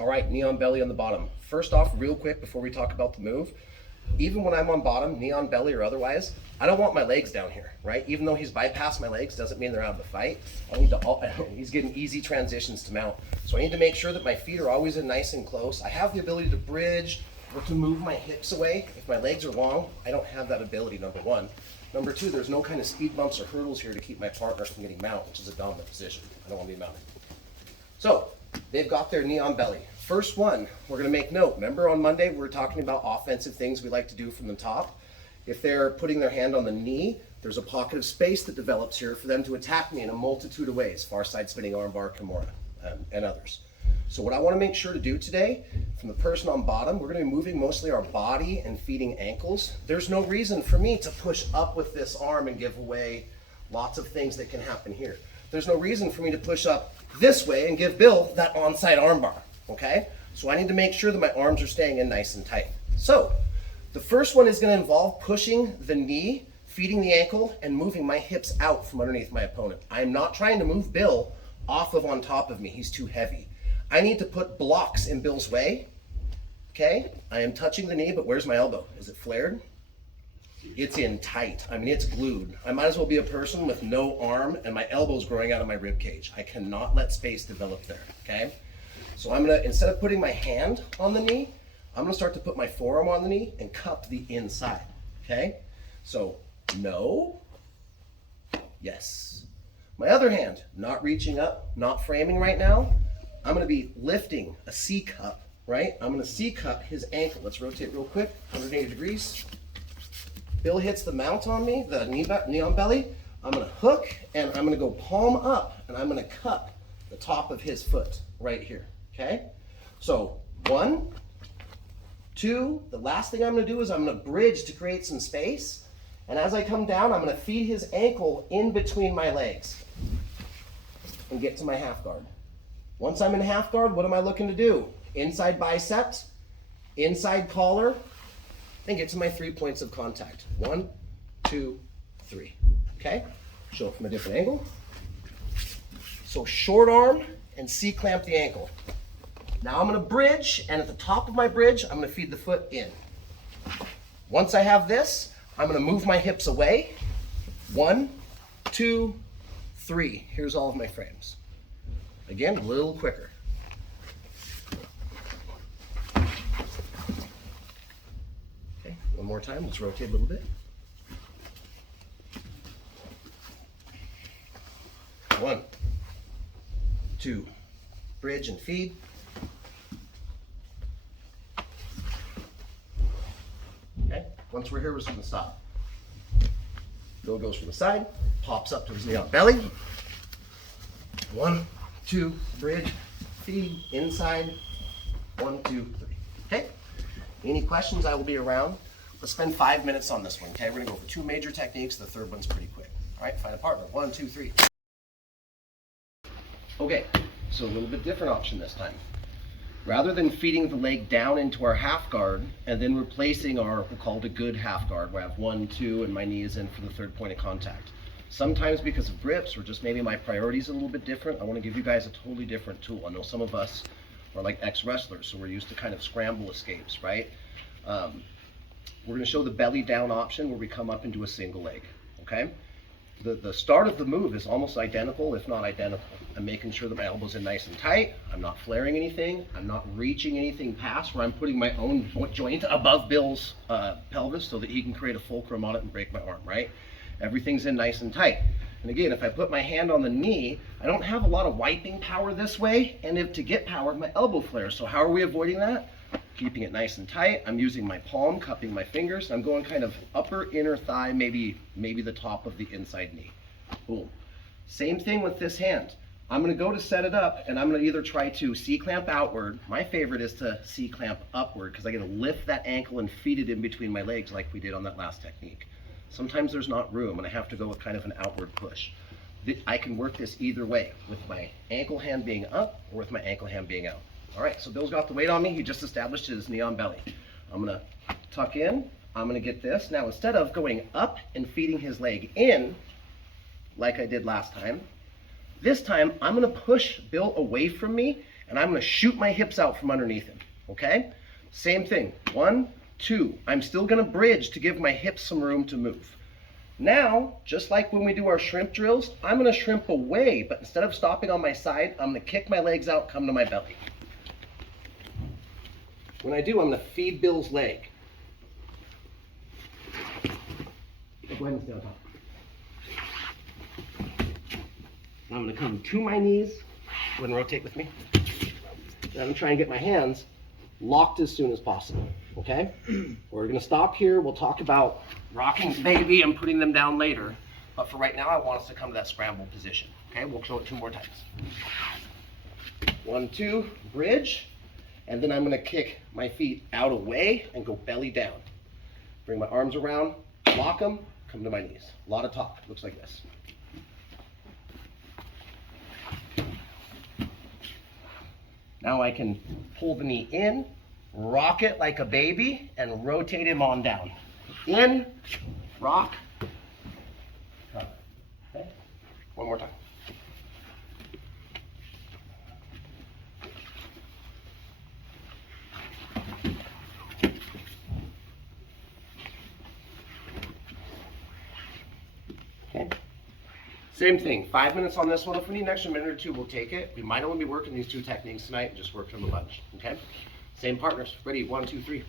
All right, knee on belly on the bottom. First off, real quick before we talk about the move, even when I'm on bottom, knee on belly or otherwise, I don't want my legs down here, right? Even though he's bypassed my legs, doesn't mean they're out of the fight. He's getting easy transitions to mount. So I need to make sure that my feet are always in nice and close. I have the ability to bridge or to move my hips away. If my legs are long, I don't have that ability, number one. Number two, there's no kind of speed bumps or hurdles here to keep my partner from getting mount, which is a dominant position. I don't want to be mounted. So they've got their knee on belly. First one, we're going to make note. Remember on Monday, we were talking about offensive things we like to do from the top. If they're putting their hand on the knee, there's a pocket of space that develops here for them to attack me in a multitude of ways, far side spinning armbar, Kimura, and others. So what I want to make sure to do today, from the person on bottom, we're going to be moving mostly our body and feeding ankles. There's no reason for me to push up with this arm and give away lots of things that can happen here. There's no reason for me to push up this way and give Bill that onside armbar, okay? So I need to make sure that my arms are staying in nice and tight. So the first one is going to involve pushing the knee, feeding the ankle, and moving my hips out from underneath my opponent. I am not trying to move Bill off of on top of me. He's too heavy. I need to put blocks in Bill's way, okay? I am touching the knee, but where's my elbow? Is it flared? It's in tight. I mean, it's glued. I might as well be a person with no arm and my elbow's growing out of my rib cage. I cannot let space develop there, okay? So I'm gonna, instead of putting my hand on the knee, I'm gonna start to put my forearm on the knee and cup the inside, okay? So, no, yes. My other hand, not reaching up, not framing right now. I'm gonna be lifting a C cup, right? I'm gonna C cup his ankle. Let's rotate real quick, 180 degrees. Bill hits the mount on me, the knee on belly. I'm gonna hook and I'm gonna go palm up and I'm gonna cup the top of his foot right here, okay? So 1, 2, the last thing I'm gonna do is I'm gonna bridge to create some space. And as I come down, I'm gonna feed his ankle in between my legs and get to my half guard. Once I'm in half guard, what am I looking to do? Inside biceps, inside collar, and get to my 3 points of contact. 1, 2, 3, okay? Show it from a different angle. So short arm and C-clamp the ankle. Now I'm gonna bridge, and at the top of my bridge, I'm gonna feed the foot in. Once I have this, I'm gonna move my hips away. 1, 2, 3. Here's all of my frames. Again, a little quicker. Okay, one more time. Let's rotate a little bit. 1, 2, bridge and feed. Okay, once we're here, we're just gonna stop. Bill goes from the side, pops up to his knee on belly. 1, 2, bridge, feed, inside. 1, 2, 3. Okay? Any questions? I will be around. Let's spend 5 minutes on this one, okay? We're gonna go over 2 major techniques. The third one's pretty quick. All right, find a partner. 1, 2, 3. Okay, so a little bit different option this time. Rather than feeding the leg down into our half guard and then replacing our, we'll call it a good half guard, where I have 1, 2, and my knee is in for the third point of contact. Sometimes because of grips or just maybe my priorities a little bit different, I want to give you guys a totally different tool. I know some of us are like ex-wrestlers, so we're used to kind of scramble escapes, right? We're going to show the belly down option where we come up into a single leg, okay? The start of the move is almost identical, if not identical. I'm making sure that my elbow's in nice and tight. I'm not flaring anything. I'm not reaching anything past where I'm putting my own joint above Bill's pelvis so that he can create a fulcrum on it and break my arm, right? Everything's in nice and tight. And again, if I put my hand on the knee, I don't have a lot of wiping power this way, and if to get power, my elbow flares. So how are we avoiding that? Keeping it nice and tight. I'm using my palm, cupping my fingers. I'm going kind of upper inner thigh, maybe the top of the inside knee. Boom. Same thing with this hand. I'm gonna go to set it up, and I'm gonna either try to C-clamp outward. My favorite is to C-clamp upward, because I get to lift that ankle and feed it in between my legs like we did on that last technique. Sometimes there's not room and I have to go with kind of an outward push. I can work this either way, with my ankle hand being up or with my ankle hand being out. All right, so Bill's got the weight on me. He just established his knee on belly. I'm gonna tuck in. I'm gonna get this. Now, instead of going up and feeding his leg in, like I did last time, this time I'm gonna push Bill away from me and I'm gonna shoot my hips out from underneath him, okay? Same thing, 1, 2. I'm still gonna bridge to give my hips some room to move. Now, just like when we do our shrimp drills, I'm gonna shrimp away, but instead of stopping on my side, I'm gonna kick my legs out, come to my belly. When I do, I'm gonna feed Bill's leg. Go ahead and stay on top. Now I'm gonna come to my knees. Go ahead and rotate with me. Then I'm gonna try and get my hands locked as soon as possible, okay? We're gonna stop here. We'll talk about rocking the baby and putting them down later. But for right now, I want us to come to that scramble position, okay? We'll show it 2 more times. 1, 2, bridge. And then I'm gonna kick my feet out away and go belly down. Bring my arms around, lock them, come to my knees. A lot of talk, looks like this. Now I can pull the knee in, rock it like a baby, and rotate him on down. In, rock, cover. Okay? One more time. Okay. Same thing, 5 minutes on this one. If we need an extra minute or 2, we'll take it. We might only be working these 2 techniques tonight, just work them a bunch, okay? Same partners, ready, 1, 2, 3.